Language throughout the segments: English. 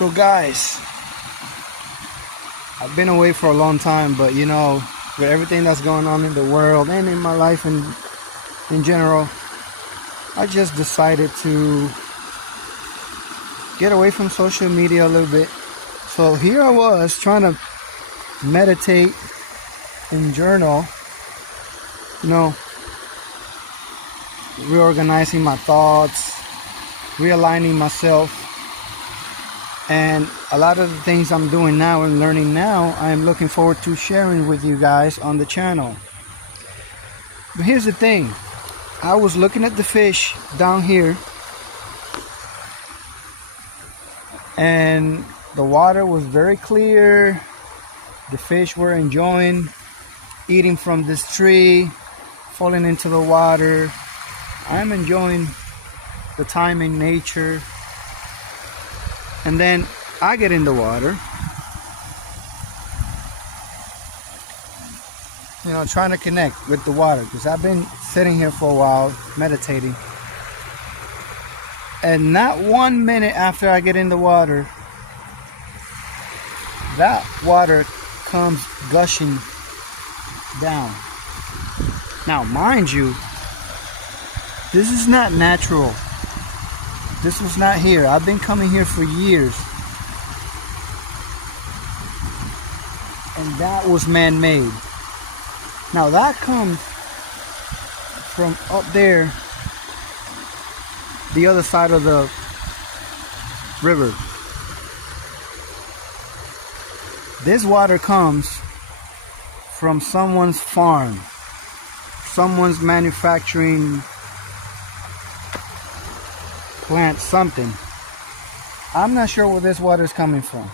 So guys, I've been away for a long time, but you know, with everything that's going on in the world and in my life and in general, I just decided to get away from social media a little bit. So here I was trying to meditate and journal, you know, reorganizing my thoughts, realigning myself. And a lot of the things I'm doing now and learning now, I'm looking forward to sharing with you guys on the channel. But here's the thing. I was looking at the fish down here, and the water was very clear. The fish were enjoying eating from this tree, falling into the water. I'm enjoying the time in nature. And then I get in the water, you know, trying to connect with the water, because I've been sitting here for a while meditating. And not 1 minute after I get in the water, that water comes gushing down. Now, mind you, this is not natural. This was not here. I've been coming here for years. And that was man-made. Now that comes from up there, the other side of the river. This water comes from someone's farm, someone's manufacturing plant, something. I'm not sure where this water is coming from,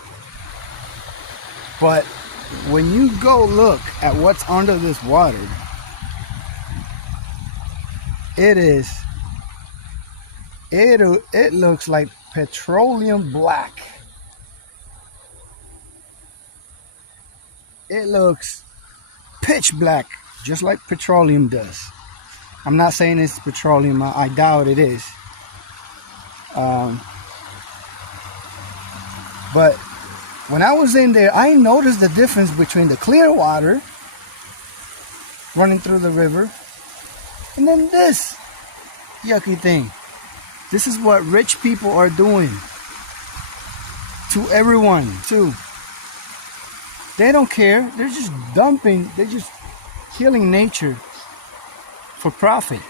but when you go look at what's under this water, it looks like petroleum black. It looks pitch black, just like petroleum does. I'm not saying it's petroleum. I doubt it is. But when I was in there, I noticed the difference between the clear water running through the river and then this yucky thing. This is what rich people are doing to everyone too. They don't care. They're just dumping. They're just killing nature for profit.